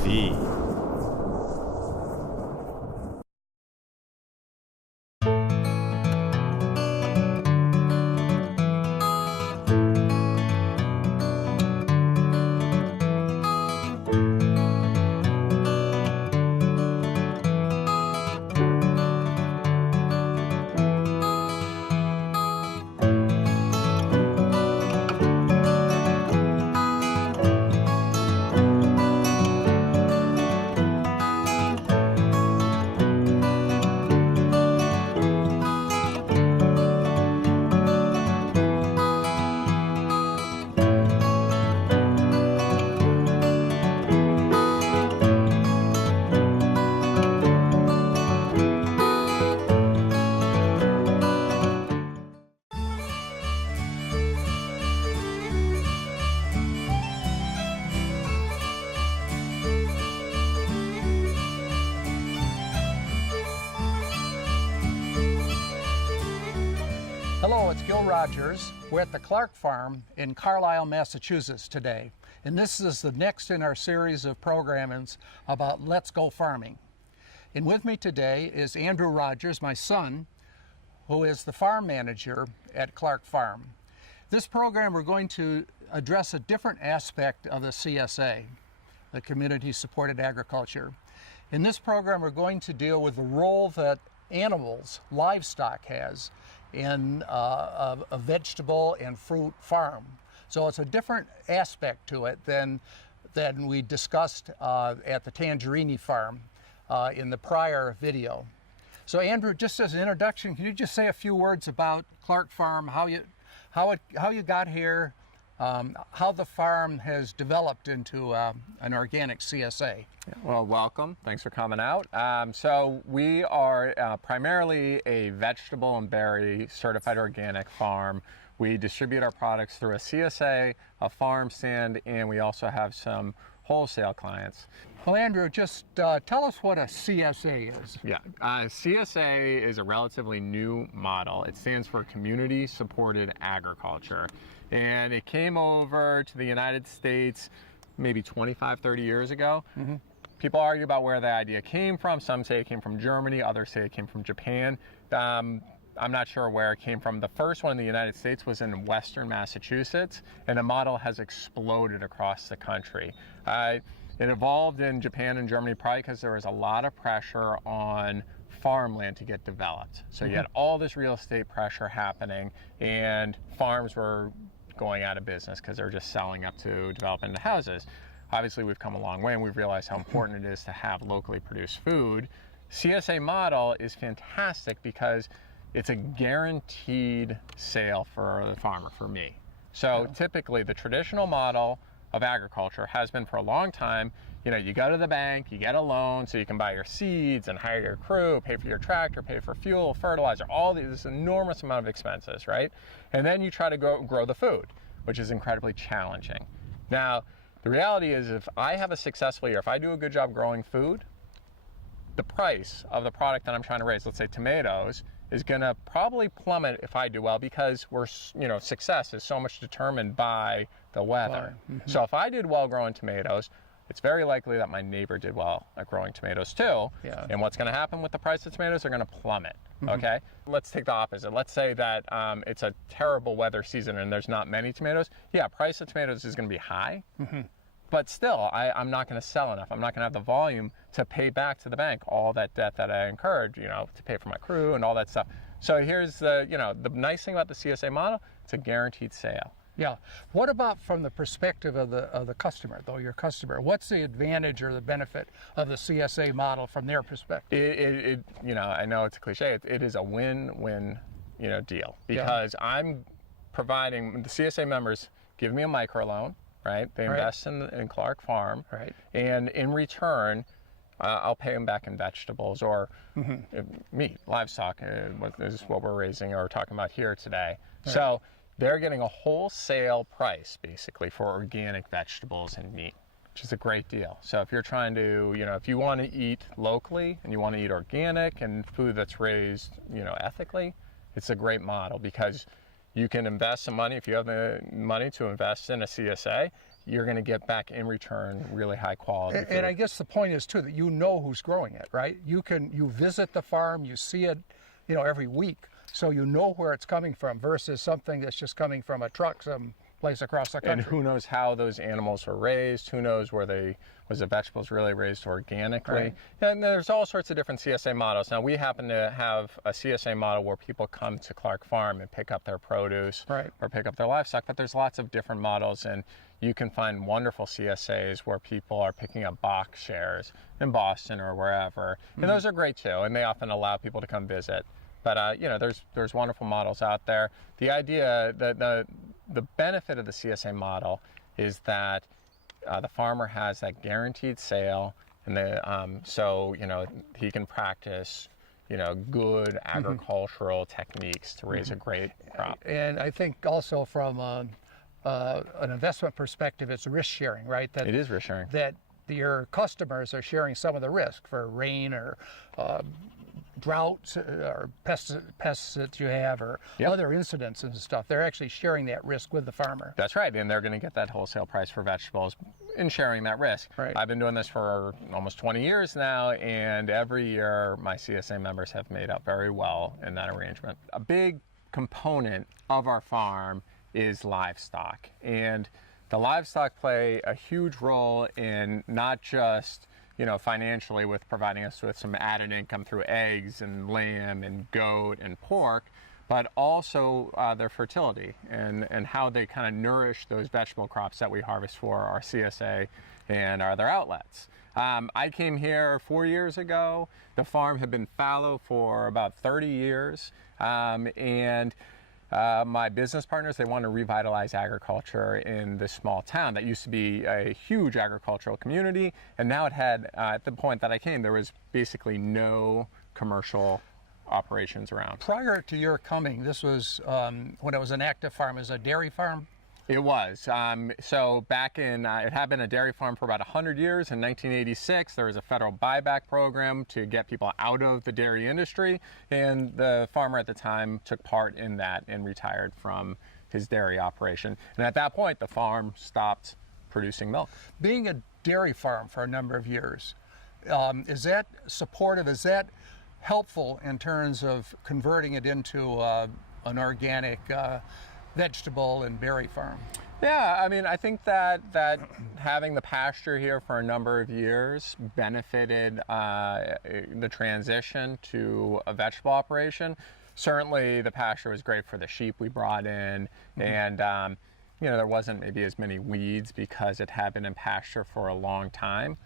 TV. Hello, it's Gil Rogers. We're at the Clark Farm in Carlisle, Massachusetts today. And this is the next in our series of programmings about Let's Go Farming. And with me today is Andrew Rogers, my son, who is the farm manager at Clark Farm. This program, we're going to address a different aspect of the CSA, the Community Supported Agriculture. In this program, we're going to deal with the role that animals, livestock has in a vegetable and fruit farm. So it's a different aspect to it than we discussed at the Tangerini farm in the prior video. So Andrew, just as an introduction, can you just say a few words about Clark Farm, how you got here, how the farm has developed into an organic CSA? Well, welcome. Thanks for coming out. So we are primarily a vegetable and berry certified organic farm. We distribute our products through a CSA, a farm stand, and we also have some wholesale clients. Well, Andrew, just tell us what a CSA is. Yeah, CSA is a relatively new model. It stands for Community Supported Agriculture. And it came over to the United States maybe 25, 30 years ago. Mm-hmm. People argue about where the idea came from. Some say it came from Germany, others say it came from Japan. I'm not sure where it came from. The first one in the United States was in Western Massachusetts, and the model has exploded across the country. It evolved in Japan and Germany probably because there was a lot of pressure on farmland to get developed. So you had all this real estate pressure happening, and farms were going out of business because they're just selling up to develop into houses. Obviously, we've come a long way and we've realized how important it is to have locally produced food. CSA model is fantastic because it's a guaranteed sale for the farmer, for me. So typically the traditional model of agriculture has been for a long time, you know, you go to the bank, you get a loan so you can buy your seeds and hire your crew, pay for your tractor, pay for fuel, fertilizer, all this enormous amount of expenses, right? And then you try to grow the food, which is incredibly challenging. Now, the reality is if I have a successful year, if I do a good job growing food, the price of the product that I'm trying to raise, let's say tomatoes, is gonna probably plummet if I do well because success is so much determined by the weather. Mm-hmm. So if I did well growing tomatoes, it's very likely that my neighbor did well at growing tomatoes too. Yeah. And what's gonna happen with the price of tomatoes? They're gonna plummet, okay? Let's take the opposite. Let's say that it's a terrible weather season and there's not many tomatoes. Yeah, price of tomatoes is gonna be high, but still, I'm not gonna sell enough. I'm not gonna have the volume to pay back to the bank all that debt that I incurred, to pay for my crew and all that stuff. So here's the nice thing about the CSA model, it's a guaranteed sale. Yeah. What about from the perspective of the customer, though, your customer? What's the advantage or the benefit of the CSA model from their perspective? I know it's a cliche. It is a win-win, deal because I'm providing, the CSA members give me a microloan, right? They invest in Clark Farm, right? And in return, I'll pay them back in vegetables or meat, livestock is what we're raising or talking about here today. Right. So they're getting a wholesale price basically for organic vegetables and meat, which is a great deal. So if you're trying to, if you want to eat locally and you want to eat organic and food that's raised, ethically, it's a great model because you can invest some money. If you have the money to invest in a CSA, you're going to get back in return really high quality food. And I guess the point is too that you know who's growing it, right? You visit the farm, you see it, every week, so you know where it's coming from versus something that's just coming from a truck someplace across the country. And who knows how those animals were raised? Who knows was the vegetables really raised organically? Right. And there's all sorts of different CSA models. Now we happen to have a CSA model where people come to Clark Farm and pick up their produce or pick up their livestock, but there's lots of different models, and you can find wonderful CSAs where people are picking up box shares in Boston or wherever. And those are great too, and they often allow people to come visit. But there's wonderful models out there. The idea that the benefit of the CSA model is that the farmer has that guaranteed sale, and so he can practice good agricultural techniques to raise a great crop. And I think also from an investment perspective, it's risk sharing, right? It is risk sharing. That your customers are sharing some of the risk for rain or droughts or pests that you have or other incidents and stuff. They're actually sharing that risk with the farmer. That's right, and they're going to get that wholesale price for vegetables in sharing that risk. Right. I've been doing this for almost 20 years now, and every year my CSA members have made out very well in that arrangement. A big component of our farm is livestock, and the livestock play a huge role in not just financially with providing us with some added income through eggs and lamb and goat and pork, but also their fertility and how they kind of nourish those vegetable crops that we harvest for our CSA and our other outlets. I came here 4 years ago. The farm had been fallow for about 30 years, and my business partners, they want to revitalize agriculture in this small town that used to be a huge agricultural community, and now it had, at the point that I came, there was basically no commercial operations around. Prior to your coming, this was when it was an active farm, it was a dairy farm? It was. So back in, it had been a dairy farm for about 100 years. In 1986, there was a federal buyback program to get people out of the dairy industry, and the farmer at the time took part in that and retired from his dairy operation. And at that point, the farm stopped producing milk. Being a dairy farm for a number of years, is that supportive? Is that helpful in terms of converting it into an organic vegetable and berry farm? Yeah, I mean, I think that having the pasture here for a number of years benefited the transition to a vegetable operation. Certainly the pasture was great for the sheep we brought in, and there wasn't maybe as many weeds because it had been in pasture for a long time.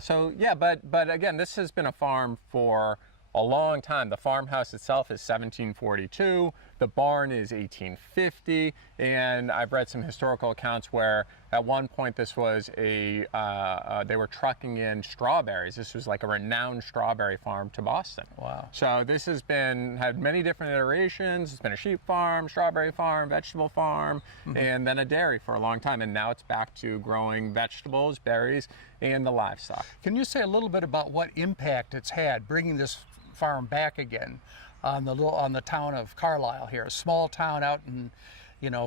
So yeah, but again, this has been a farm for a long time. The farmhouse itself is 1742, the barn is 1850, and I've read some historical accounts where at one point this was they were trucking in strawberries. This was like a renowned strawberry farm to Boston. Wow. So this has had many different iterations. It's been a sheep farm, strawberry farm, vegetable farm, and then a dairy for a long time, and now it's back to growing vegetables, berries, and the livestock. Can you say a little bit about what impact it's had bringing this farm back again on the town of Carlisle here, a small town out in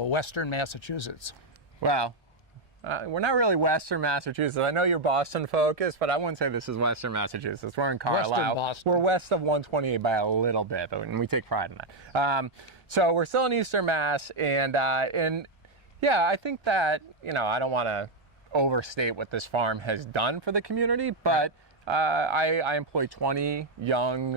western Massachusetts? Well, we're not really western Massachusetts. I know you're Boston focused, but I wouldn't say this is western Massachusetts. We're in Carlisle. Western Boston. We're west of 128 by a little bit, and we take pride in that. So we're still in eastern Mass, and yeah, I think that I don't want to overstate what this farm has done for the community, but I employ 20 young,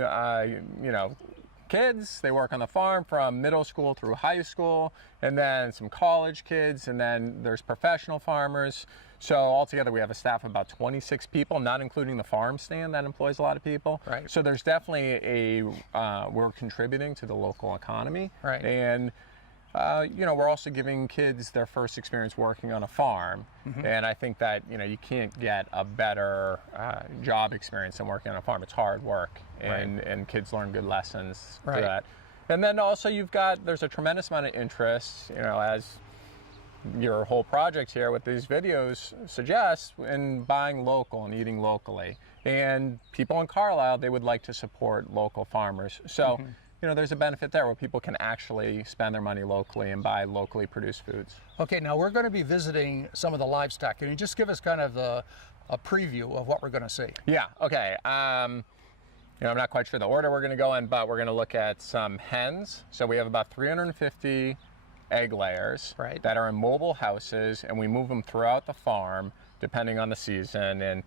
kids. They work on the farm from middle school through high school, and then some college kids, and then there's professional farmers. So altogether, we have a staff of about 26 people, not including the farm stand that employs a lot of people. Right. So there's definitely we're contributing to the local economy. Right. And we're also giving kids their first experience working on a farm, and I think that you can't get a better job experience than working on a farm. It's hard work, and kids learn good lessons through that. And then also there's a tremendous amount of interest, as your whole project here with these videos suggests, in buying local and eating locally. And people in Carlisle, they would like to support local farmers. So there's a benefit there where people can actually spend their money locally and buy locally produced foods. Okay, now we're going to be visiting some of the livestock. Can you just give us kind of a preview of what we're going to see? Yeah, okay. I'm not quite sure the order we're going to go in, but we're going to look at some hens. So we have about 350 egg layers that are in mobile houses, and we move them throughout the farm depending on the season. And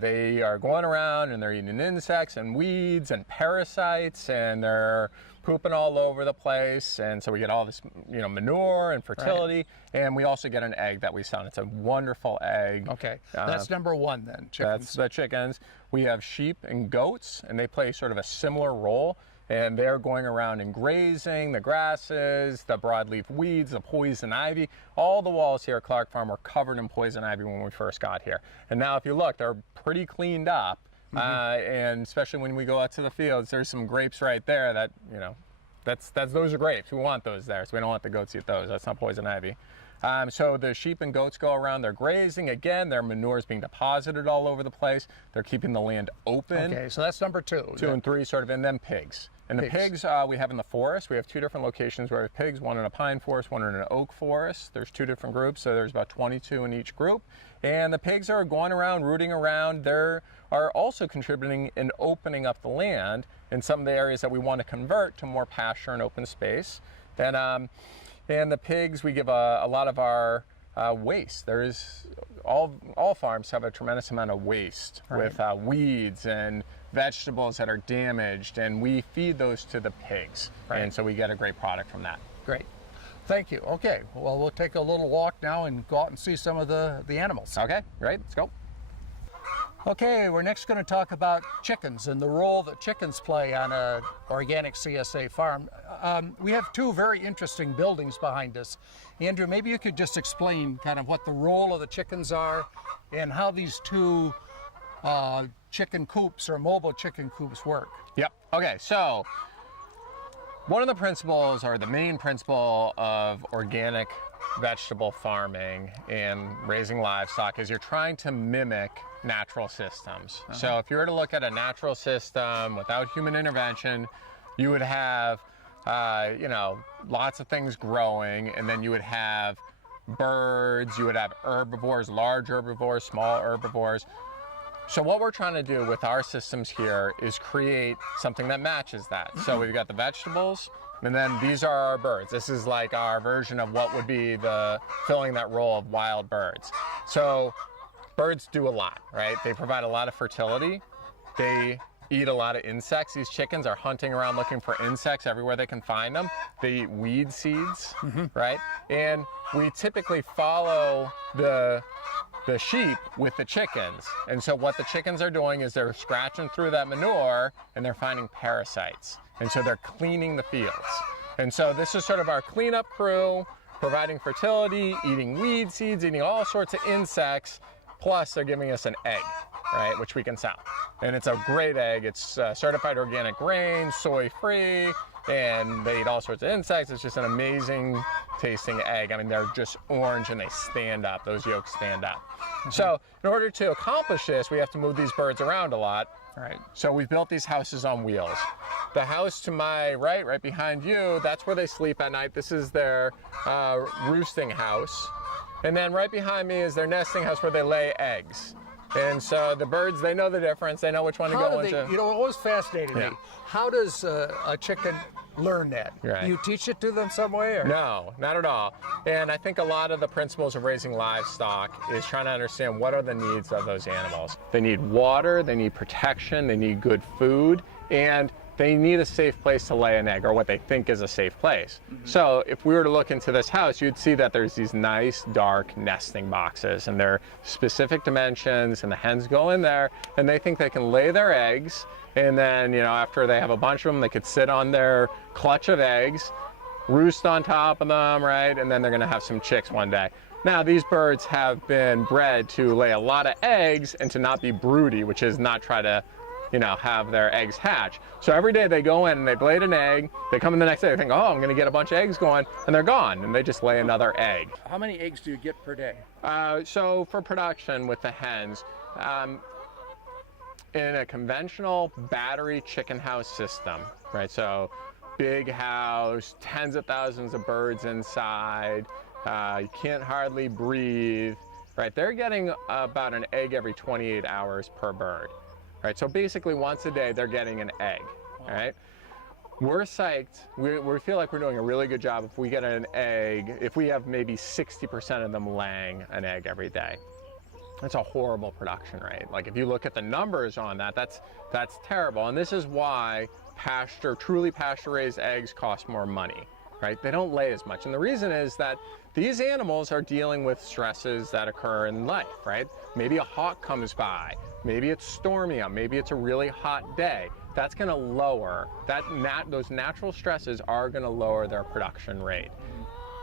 they are going around and they're eating insects and weeds and parasites, and they're pooping all over the place. And so we get all this, manure and fertility, and we also get an egg that we sell. It's a wonderful egg. Okay, that's number one then, chickens. That's the chickens. We have sheep and goats, and they play sort of a similar role. And they're going around and grazing the grasses, the broadleaf weeds, the poison ivy. All the walls here at Clark Farm were covered in poison ivy when we first got here. And now if you look, they're pretty cleaned up. And especially when we go out to the fields, there's some grapes right there that, those are grapes. We want those there, so we don't want the goats to eat those. That's not poison ivy. So the sheep and goats go around, they're grazing. Again, their manure is being deposited all over the place. They're keeping the land open. Okay, so that's number two. 2 and 3 sort of, and then pigs. And the pigs we have in the forest. We have 2 different locations where we have pigs, one in a pine forest, one in an oak forest. There's 2 different groups, so there's about 22 in each group. And the pigs are going around, rooting around. They are also contributing in opening up the land in some of the areas that we want to convert to more pasture and open space. And the pigs, we give a lot of our waste. There is, all farms have a tremendous amount of waste with weeds and vegetables that are damaged, and we feed those to the pigs. And so we get a great product from that. Great. Thank you. Okay, well, we'll take a little walk now and go out and see some of the animals. Okay, great, let's go. Okay, we're next going to talk about chickens and the role that chickens play on a organic CSA farm. We have 2 very interesting buildings behind us. Andrew, maybe you could just explain kind of what the role of the chickens are and how these 2 chicken coops or mobile chicken coops work. Yep, okay, so one of the principles, or the main principle of organic vegetable farming and raising livestock, is you're trying to mimic natural systems. So if you were to look at a natural system without human intervention, you would have lots of things growing, and then you would have birds, you would have herbivores, large herbivores, small herbivores. So what we're trying to do with our systems here is create something that matches that. So we've got the vegetables, and then these are our birds. This is like our version of what would be filling that role of wild birds. So birds do a lot, right? They provide a lot of fertility. They eat a lot of insects. These chickens are hunting around looking for insects everywhere they can find them. They eat weed seeds, right? And we typically follow the sheep with the chickens. And so what the chickens are doing is they're scratching through that manure and they're finding parasites. And so they're cleaning the fields. And so this is sort of our cleanup crew, providing fertility, eating weed seeds, eating all sorts of insects, plus they're giving us an egg, right, which we can sell. And it's a great egg. It's certified organic grain, soy-free, and they eat all sorts of insects. It's just an amazing tasting egg. I mean, they're just orange and they stand up. Those yolks stand up. So in order to accomplish this, we have to move these birds around a lot. Right. So we've built these houses on wheels. The house to my right behind you, that's where they sleep at night. This is their roosting house. And then right behind me is their nesting house where they lay eggs. And so the birds, they know the difference. They know which one to go into. It always fascinated me. How does a chicken learn that? Right. Do you teach it to them some way? Or? No, not at all. And I think a lot of the principles of raising livestock is trying to understand what are the needs of those animals. They need water, they need protection, they need good food, and they need a safe place to lay an egg, or what they think is a safe place. So if we were to look into this house, you'd see that there's these nice dark nesting boxes, and they're specific dimensions, and the hens go in there and they think they can lay their eggs, and then after they have a bunch of them, they could sit on their clutch of eggs, roost on top of them, right, and then they're going to have some chicks one day. Now these birds have been bred to lay a lot of eggs and to not be broody, which is not try to have their eggs hatch. So every day they go in and they've laid an egg, they come in the next day, they think, oh, I'm gonna get a bunch of eggs going, and they're gone, and they just lay another egg. How many eggs do you get per day? So for production with the hens, in a conventional battery chicken house system, right, so big house, tens of thousands of birds inside, you can't hardly breathe, right? They're getting about an egg every 28 hours per bird, right? So basically once a day they're getting an egg, right? We're psyched. We feel like we're doing a really good job if we get an egg, if we have maybe 60% of them laying an egg every day. That's a horrible production rate. Like if you look at the numbers on that, that's terrible. And this is why truly pasture-raised eggs cost more money, right? They don't lay as much. And the reason is that these animals are dealing with stresses that occur in life, right? Maybe a hawk comes by, maybe it's stormy out, maybe it's a really hot day. That's gonna lower, those natural stresses are gonna lower their production rate.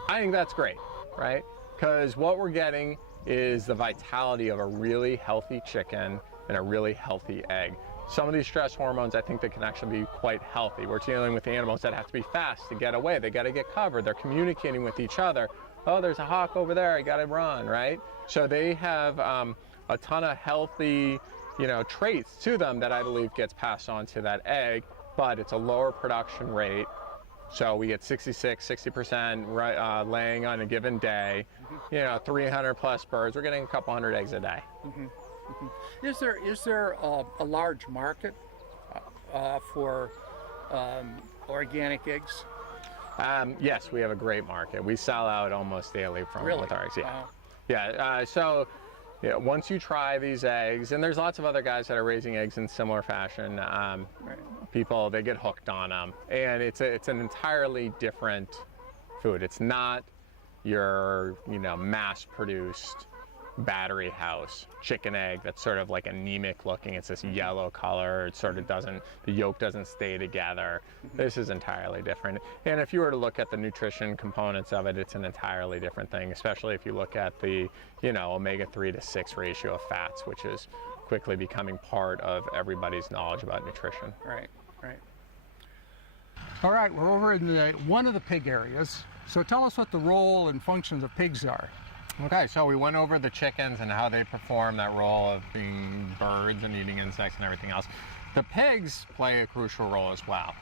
I think that's great, right? Because what we're getting is the vitality of a really healthy chicken and a really healthy egg. Some of these stress hormones, I think they can actually be quite healthy. We're dealing with animals that have to be fast to get away. They gotta get covered. They're communicating with each other. Oh, there's a hawk over there, I gotta run, right? So they have a ton of healthy, traits to them that I believe gets passed on to that egg, but it's a lower production rate. So we get 60% laying on a given day, 300 plus birds. We're getting a couple hundred eggs a day. Is there a large market for organic eggs? Yes, we have a great market. We sell out almost daily with our eggs. Yeah. Wow. Once you try these eggs, and there's lots of other guys that are raising eggs in similar fashion, people, they get hooked on them. And it's an entirely different food. It's not your, mass-produced battery house chicken egg that's sort of like anemic looking. It's this yellow color. It sort of the yolk doesn't stay together. This is entirely different. And if you were to look at the nutrition components of it, it's an entirely different thing, especially if you look at the, omega-3 to 6 ratio of fats, which is quickly becoming part of everybody's knowledge about nutrition. Right. All right, we're over in one of the pig areas. So tell us what the role and functions of pigs are. Okay, so we went over the chickens and how they perform that role of being birds and eating insects and everything else. The pigs play a crucial role as well.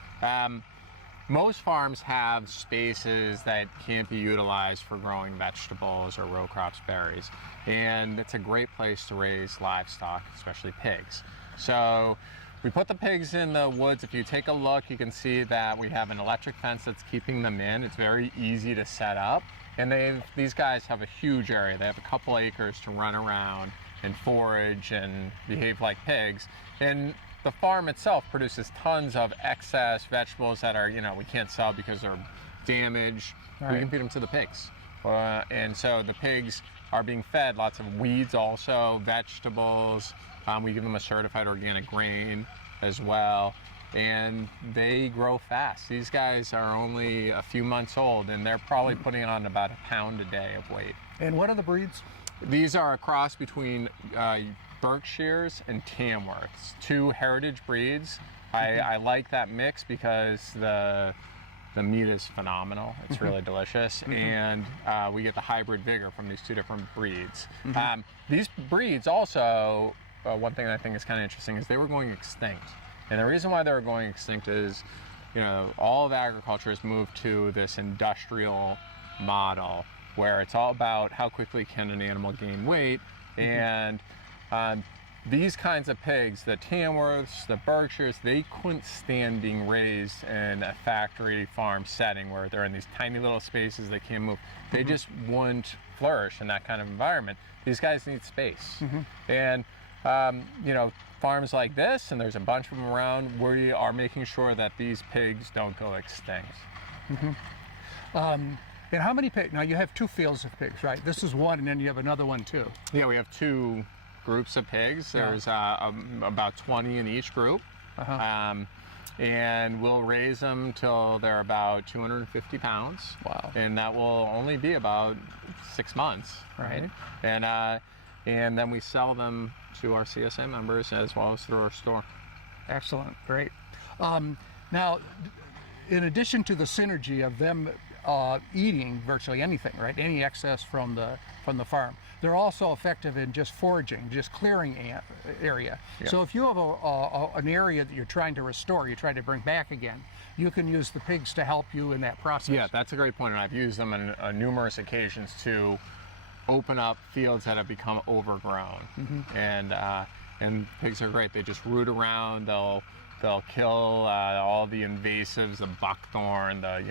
Most farms have spaces that can't be utilized for growing vegetables or row crops, berries, and it's a great place to raise livestock, especially pigs. So we put the pigs in the woods. If you take a look, you can see that we have an electric fence that's keeping them in. It's very easy to set up. And these guys have a huge area. They have a couple acres to run around and forage and behave like pigs. And the farm itself produces tons of excess vegetables that are, we can't sell because they're damaged. Right. We can feed them to the pigs. And so the pigs are being fed lots of weeds also, vegetables. We give them a certified organic grain as well. And they grow fast. These guys are only a few months old, and they're probably putting on about a pound a day of weight. And what are the breeds? These are a cross between Berkshires and Tamworths, two heritage breeds. I like that mix because the meat is phenomenal. It's really delicious, and we get the hybrid vigor from these two different breeds. These breeds also, one thing I think is kind of interesting is they were going extinct. And the reason why they're going extinct is, all of agriculture has moved to this industrial model where it's all about how quickly can an animal gain weight. And these kinds of pigs, the Tamworths, the Berkshires, they couldn't stand being raised in a factory farm setting where they're in these tiny little spaces, they can't move. They just wouldn't flourish in that kind of environment. These guys need space. And, farms like this, and there's a bunch of them around, we are making sure that these pigs don't go extinct. And how many pigs? Now you have two fields of pigs, right? This is one, and then you have another one too. Yeah, we have two groups of pigs. There's about 20 in each group. And we'll raise them till they're about 250 pounds. Wow. And that will only be about 6 months, right? And then we sell them to our CSA members as well as through our store. Excellent, great. Now, in addition to the synergy of them eating virtually anything, right? Any excess from the farm. They're also effective in just foraging, just clearing area. Yeah. So if you have an area that you're trying to restore, you're trying to bring back again, you can use the pigs to help you in that process. Yeah, that's a great point, and I've used them on numerous occasions to open up fields that have become overgrown. And pigs are great. They just root around. They'll kill all the invasives, the buckthorn, the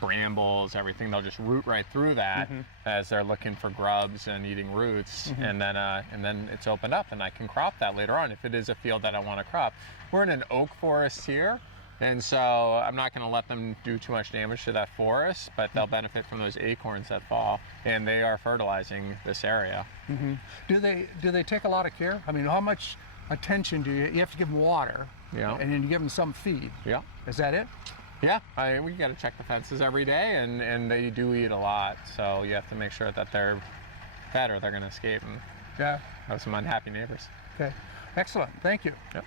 brambles, everything. They'll just root right through that as they're looking for grubs and eating roots, and then it's opened up, and I can crop that later on if it is a field that I want to crop. We're in an oak forest here, and so I'm not going to let them do too much damage to that forest, but they'll benefit from those acorns that fall, and they are fertilizing this area. Do they take a lot of care? I mean, how much attention do you have to give them water? Yeah. And then you give them some feed. Yeah. Is that it? Yeah, we got to check the fences every day, and they do eat a lot, so you have to make sure that they're fed or they're going to escape and have some unhappy neighbors. Okay, excellent, thank you. Yep.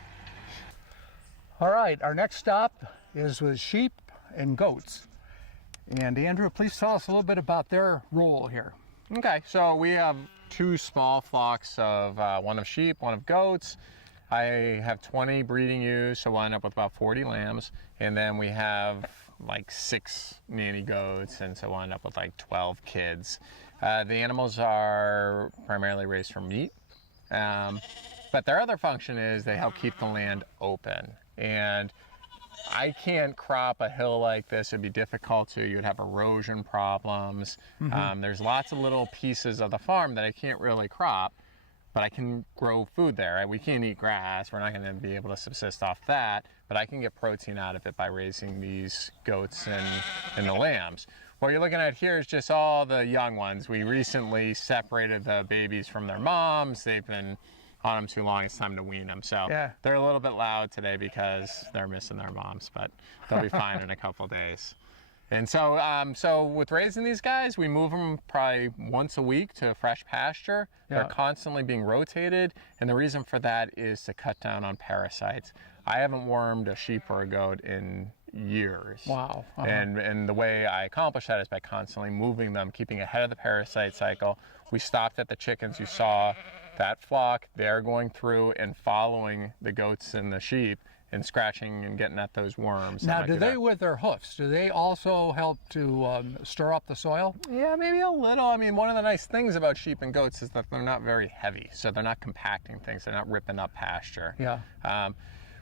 All right, our next stop is with sheep and goats. And Andrew, please tell us a little bit about their role here. Okay, so we have two small flocks of one of sheep, one of goats. I have 20 breeding ewes, so we'll end up with about 40 lambs. And then we have like 6 nanny goats, and so we'll end up with like 12 kids. The animals are primarily raised for meat, but their other function is they help keep the land open. And I can't crop a hill like this. It'd be difficult to. You'd have erosion problems. There's lots of little pieces of the farm that I can't really crop, but I can grow food there. Right? We can't eat grass. We're not going to be able to subsist off that, but I can get protein out of it by raising these goats and the lambs. What you're looking at here is just all the young ones. We recently separated the babies from their moms. They've been on them too long. It's time to wean them. So they're a little bit loud today because they're missing their moms, but they'll be fine in a couple days. And so, so with raising these guys, we move them probably once a week to fresh pasture. They're constantly being rotated, and the reason for that is to cut down on parasites. I haven't wormed a sheep or a goat in years. Wow. And the way I accomplish that is by constantly moving them, keeping ahead of the parasite cycle. We stopped at the chickens. You saw that flock. They're going through and following the goats and the sheep and scratching and getting at those worms. Now, do they, with their hoofs, do they also help to stir up the soil? Yeah, maybe a little. I mean, one of the nice things about sheep and goats is that they're not very heavy, so they're not compacting things. They're not ripping up pasture. Yeah.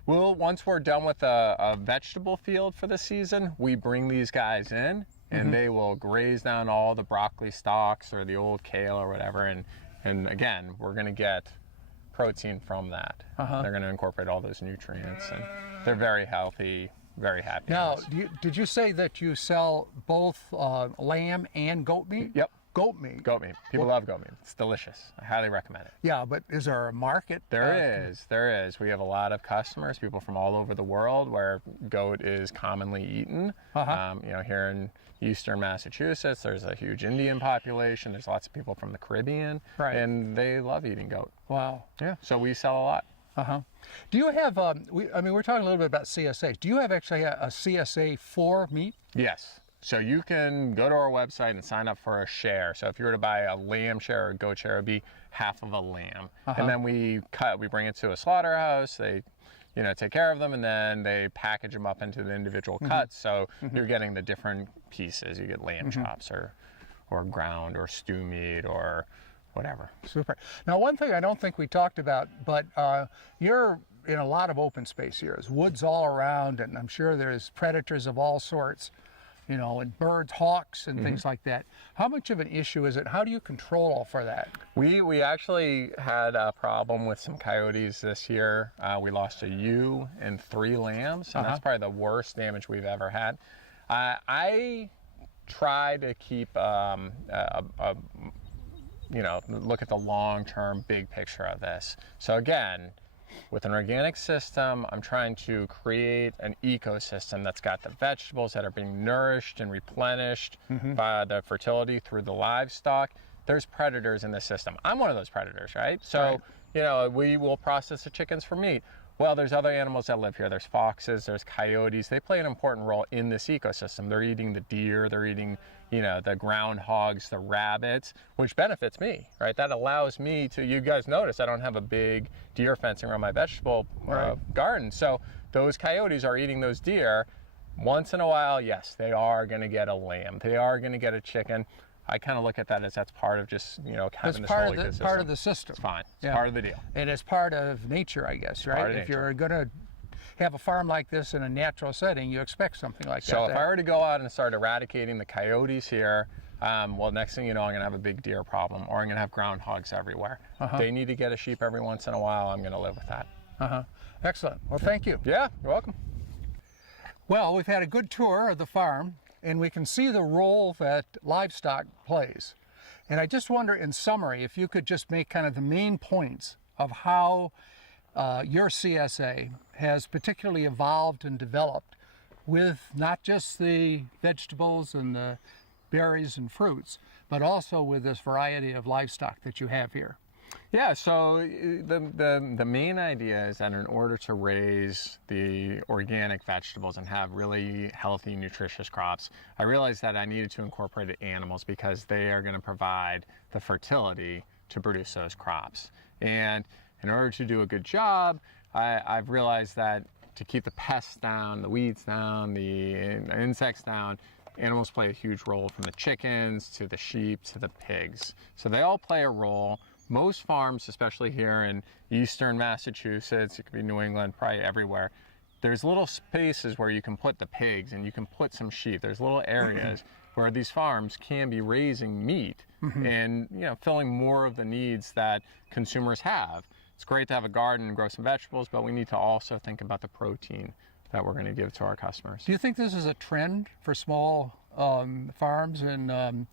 Once we're done with a vegetable field for the season, we bring these guys in, and they will graze down all the broccoli stalks or the old kale or whatever, and again, we're going to get protein from that. They're going to incorporate all those nutrients, and they're very healthy, very happy. Now, did you say that you sell both lamb and goat meat? Yep. Goat meat. Goat meat. People love goat meat. It's delicious. I highly recommend it. Yeah, but is there a market? There is. We have a lot of customers, people from all over the world where goat is commonly eaten. Here in eastern Massachusetts, there's a huge Indian population. There's lots of people from the Caribbean, and they love eating goat. Wow. Yeah, so we sell a lot. Do you have, we're talking a little bit about CSA. Do you have actually a CSA for meat? Yes. So you can go to our website and sign up for a share. So if you were to buy a lamb share or a goat share, it would be half of a lamb. And then we bring it to a slaughterhouse. They take care of them, and then they package them up into the individual cuts. So you're getting the different pieces. You get lamb chops or ground or stew meat or whatever. Super. Now, one thing I don't think we talked about, but you're in a lot of open space here. There's woods all around, and I'm sure there's predators of all sorts, and birds, hawks, and things like that. How much of an issue is it? How do you control for that? We actually had a problem with some coyotes this year. We lost a ewe and 3 lambs, and that's probably the worst damage we've ever had. I try to keep, look at the long-term big picture of this. So again, with an organic system, I'm trying to create an ecosystem that's got the vegetables that are being nourished and replenished by the fertility through the livestock. There's predators in the system. I'm one of those predators, right? So, we will process the chickens for meat. Well, there's other animals that live here. There's foxes, there's coyotes. They play an important role in this ecosystem. They're eating the deer, they're eating, you know, the groundhogs, the rabbits, which benefits me, right? That allows me to, you guys notice I don't have a big deer fencing around my vegetable garden. So those coyotes are eating those deer. Once in a while, yes, they are going to get a lamb. They are going to get a chicken. I kind of look at that as that's part of just, you know, having this whole ecosystem. Part of the system. It's fine. It's part of the deal. And it's part of nature, I guess, right? If you're going to have a farm like this in a natural setting, you expect something like that. So if I were to go out and start eradicating the coyotes here, well, next thing you know, I'm going to have a big deer problem, or I'm going to have groundhogs everywhere. They need to get a sheep every once in a while. I'm going to live with that. Excellent. Well, thank you. Yeah, you're welcome. Well, we've had a good tour of the farm, and we can see the role that livestock plays. And I just wonder, in summary, if you could just make kind of the main points of how your CSA has particularly evolved and developed with not just the vegetables and the berries and fruits, but also with this variety of livestock that you have here. Yeah, so the main idea is that in order to raise the organic vegetables and have really healthy, nutritious crops, I realized that I needed to incorporate animals because they are going to provide the fertility to produce those crops. And in order to do a good job, I've realized that to keep the pests down, the weeds down, the insects down, animals play a huge role, from the chickens to the sheep to the pigs. So they all play a role. Most farms, especially here in eastern Massachusetts, it could be New England, probably everywhere, there's little spaces where you can put the pigs and you can put some sheep. There's little areas where these farms can be raising meat and, you know, filling more of the needs that consumers have. It's great to have a garden and grow some vegetables, but we need to also think about the protein that we're going to give to our customers. Do you think this is a trend for small farms in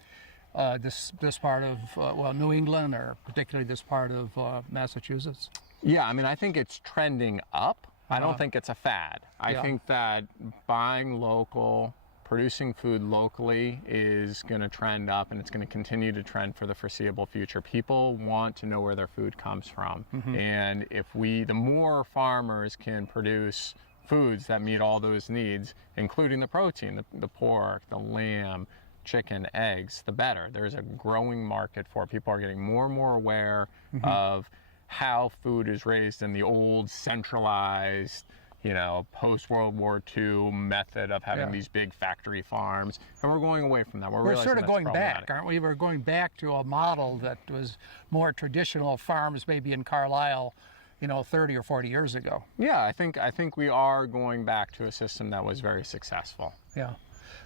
this part of, well, New England, or particularly this part of Massachusetts? Yeah, I mean, I think it's trending up. I don't think it's a fad. I think that buying local, producing food locally is going to trend up, and it's going to continue to trend for the foreseeable future. People want to know where their food comes from. And if the more farmers can produce foods that meet all those needs, including the protein, the pork, the lamb, chicken, eggs, the better. There's a growing market for it. People are getting more and more aware of how food is raised in the old centralized, you know, post-World War II method of having these big factory farms. And we're going away from that. We're sort of going back, aren't we? We're going back to a model that was more traditional farms, maybe in Carlisle, you know, 30 or 40 years ago. Yeah, I think we are going back to a system that was very successful. Yeah.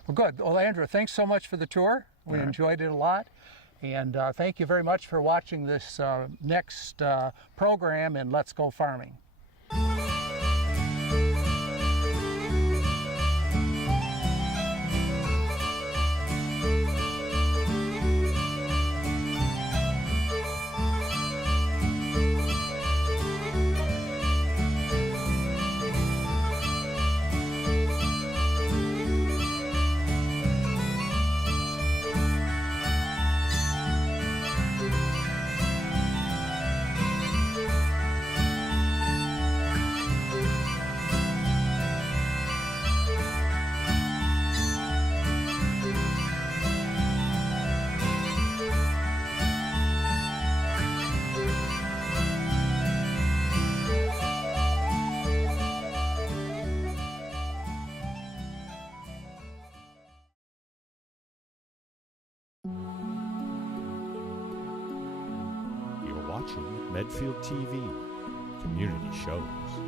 Well, good. Well, Andrew, thanks so much for the tour. We enjoyed it a lot. And thank you very much for watching this next program in Let's Go Farming. You're watching Medfield TV, community shows.